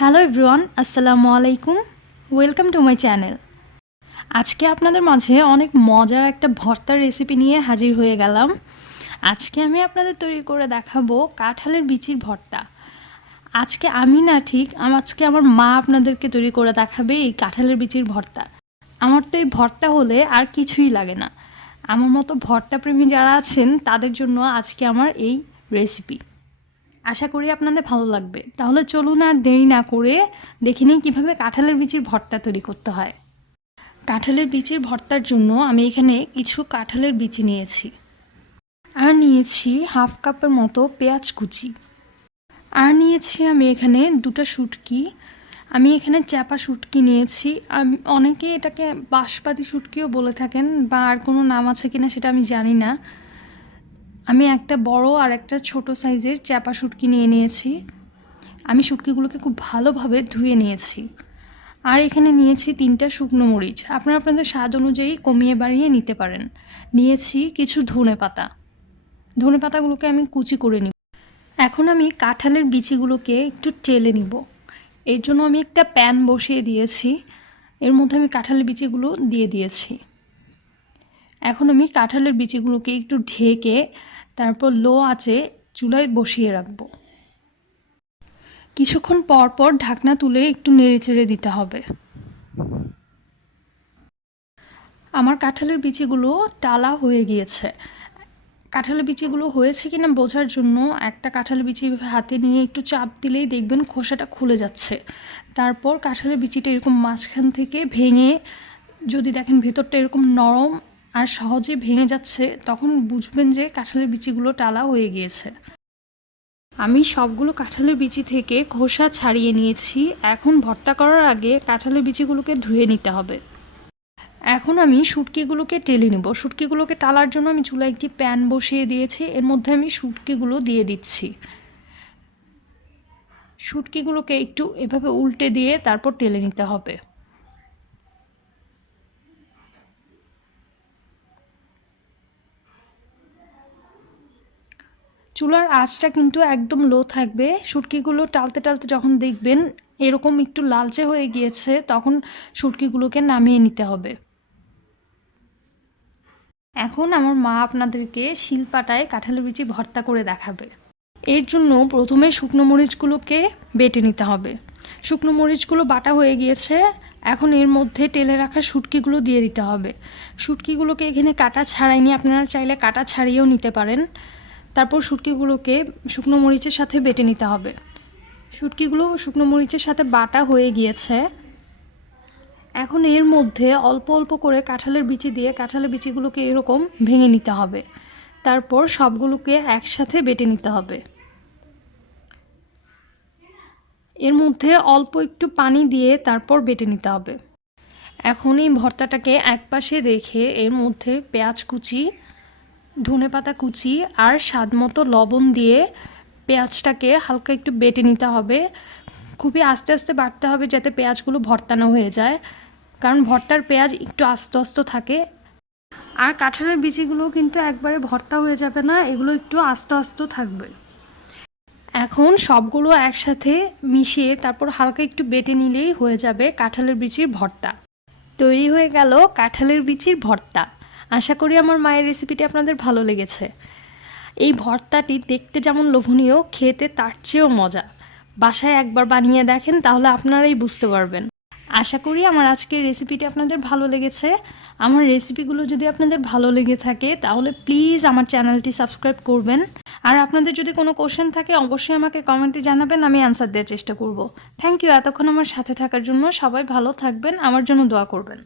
Hello everyone, আসসালামু আলাইকুম। Welcome to my channel. আজকে আপনাদের মাঝে অনেক মজার একটা ভর্তার রেসিপি নিয়ে হাজির হয়ে গেলাম। আজকে আমি আপনাদের তৈরি করে দেখাবো কাঁঠালের বিচির ভর্তা। আজকে আমি না ঠিক আজকে আমার মা আপনাদেরকে তৈরি করে দেখাবে এই কাঁঠালের বিচির ভর্তা। আমার তো এই ভর্তা হলে আর কিছুই লাগে না। আমার মতো ভর্তা প্রেমী যারা আছেন তাদের জন্য আজকে আমার এই রেসিপি। আশা করি আপনাদের ভালো লাগবে। তাহলে চলুন আর দেরি না করে দেখে নিই কীভাবে কাঁঠালের বিচির ভর্তা তৈরি করতে হয়। কাঁঠালের বিচির ভর্তার জন্য আমি এখানে কিছু কাঁঠালের বিচি নিয়েছি, আর নিয়েছি হাফ কাপের মতো পেঁয়াজ কুচি, আর নিয়েছি আমি এখানে দুটো শুটকি। আমি এখানে চ্যাপা শুটকি নিয়েছি। অনেকে এটাকে বাঁশপাতি শুটকিও বলে থাকেন, বা আর কোনো নাম আছে কিনা সেটা আমি জানি না। আমি একটা বড় আর একটা ছোট সাইজের চ্যাপা শুটকি নিয়েছি। আমি শুটকিগুলোকে খুব ভালোভাবে ধুয়ে নিয়েছি। আর এখানে নিয়েছি 3টা শুকনো মরিচ, আপনারা আপনাদের স্বাদ অনুযায়ী কমিয়ে বাড়িয়ে নিতে পারেন। নিয়েছি কিছু ধনে পাতাগুলোকে আমি কুচি করে নিব। এখন আমি কাঁঠালের বিচিগুলোকে একটু টেলে নিব। এর জন্য আমি একটা প্যান বসিয়ে দিয়েছি, এর মধ্যে আমি কাঁঠালের বিচিগুলো দিয়ে দিয়েছি। এখন আমি কাঁঠালের বিচিগুলোকে একটু ঢেকে তারপর লো আঁচে চুলায় বসিয়ে রাখবো। কিছুক্ষণ পর পর ঢাকনা তুলে একটু নেড়েচেড়ে দিতে হবে। আমার কাঁঠালের বিচিগুলো টালা হয়ে গিয়েছে। কাঁঠালের বিচিগুলো হয়েছে কিনা বোঝার জন্য একটা কাঁঠালের বিচি হাতে নিয়ে একটু চাপ দিলেই দেখবেন খোসাটা খুলে যাচ্ছে। তারপর কাঁঠালের বিচিটা এরকম মাঝখান থেকে ভেঙে যদি দেখেন ভেতরটা এরকম নরম আর সহজে ভেঙে যাচ্ছে, তখন বুঝবেন যে কাঁঠালের বিচিগুলো টালা হয়ে গিয়েছে। আমি সবগুলো কাঁঠালের বিচি থেকে খোসা ছাড়িয়ে নিয়েছি। এখন ভর্তা করার আগে কাঁঠালের বিচিগুলোকে ধুয়ে নিতে হবে। এখন আমি শুটকিগুলোকে টেলে নেব। শুটকিগুলোকে টালার জন্য আমি চুলায় একটি প্যান বসিয়ে দিয়েছি, এর মধ্যে আমি শুটকিগুলো দিয়ে দিচ্ছি। শুটকিগুলোকে একটু এভাবে উল্টে দিয়ে তারপর টেলে নিতে হবে। চুলার আঁচটা কিন্তু একদম লো থাকবে। শুটকিগুলো টালতে টালতে যখন দেখবেন এরকম একটু লালচে হয়ে গিয়েছে, তখন শুটকিগুলোকে নামিয়ে নিতে হবে। এখন আমার মা আপনাদেরকে শিলপাটায় কাঁঠালের বিচি ভর্তা করে দেখাবে। এর জন্য প্রথমে শুকনো মরিচগুলোকে বেটে নিতে হবে। শুকনো মরিচগুলো বাটা হয়ে গিয়েছে। এখন এর মধ্যে টেলে রাখা শুটকিগুলো দিয়ে দিতে হবে। শুটকিগুলোকে এখানে কাটা ছাড়াইনি, আপনারা চাইলে কাটা ছাড়িয়েও নিতে পারেন। তারপর শুটকিগুলোকে শুকনো মরিচের সাথে বেটে নিতে হবে। শুটকিগুলো শুকনো মরিচের সাথে বাটা হয়ে গিয়েছে। এখন এর মধ্যে অল্প অল্প করে কাঁঠালের বিচি দিয়ে কাঁঠালের বিচিগুলোকে এরকম ভেঙে নিতে হবে। তারপর সবগুলোকে একসাথে বেটে নিতে হবে। এর মধ্যে অল্প একটু পানি দিয়ে তারপর বেটে নিতে হবে। এখন এই ভর্তাটাকে একপাশে রেখে এর মধ্যে পেঁয়াজ কুচি, ধনেপাতা কুচি আর স্বাদমতো লবণ দিয়ে পেঁয়াজটাকে হালকা একটু বেটে নিতে হবে। খুবই আস্তে আস্তে বাটতে হবে যাতে পেঁয়াজগুলো ভর্তা না হয়ে যায়, কারণ ভর্তার পেঁয়াজ একটু আস্তে আস্তে থাকে। আর কাঁঠালের বিচিগুলো কিন্তু একবারে ভর্তা হয়ে যাবে না, এগুলো একটু আস্তে আস্তে থাকবে। এখন সবগুলো একসাথে মিশিয়ে তারপর হালকা একটু বেটে নিলেই হয়ে যাবে কাঁঠালের বিচির ভর্তা। তৈরি হয়ে গেল কাঁঠালের বিচির ভর্তা। আশা করি আমার মায়ের রেসিপিটি আপনাদের ভালো লেগেছে। এই ভর্তাটি দেখতে যেমন লোভনীয়, খেতে তার চেয়েও মজা। বাসায় একবার বানিয়ে দেখেন, তাহলে আপনারাই বুঝতে পারবেন। আশা করি আমার আজকের রেসিপিটি আপনাদের ভালো লেগেছে। আমার রেসিপিগুলো যদি আপনাদের ভালো লেগে থাকে তাহলে প্লিজ আমার চ্যানেলটি সাবস্ক্রাইব করবেন। আর আপনাদের যদি কোনো কোশ্চেন থাকে অবশ্যই আমাকে কমেন্টে জানাবেন, আমি অ্যান্সার দেওয়ার চেষ্টা করব। থ্যাংক ইউ এতক্ষণ আমার সাথে থাকার জন্য। সবাই ভালো থাকবেন, আমার জন্য দোয়া করবেন।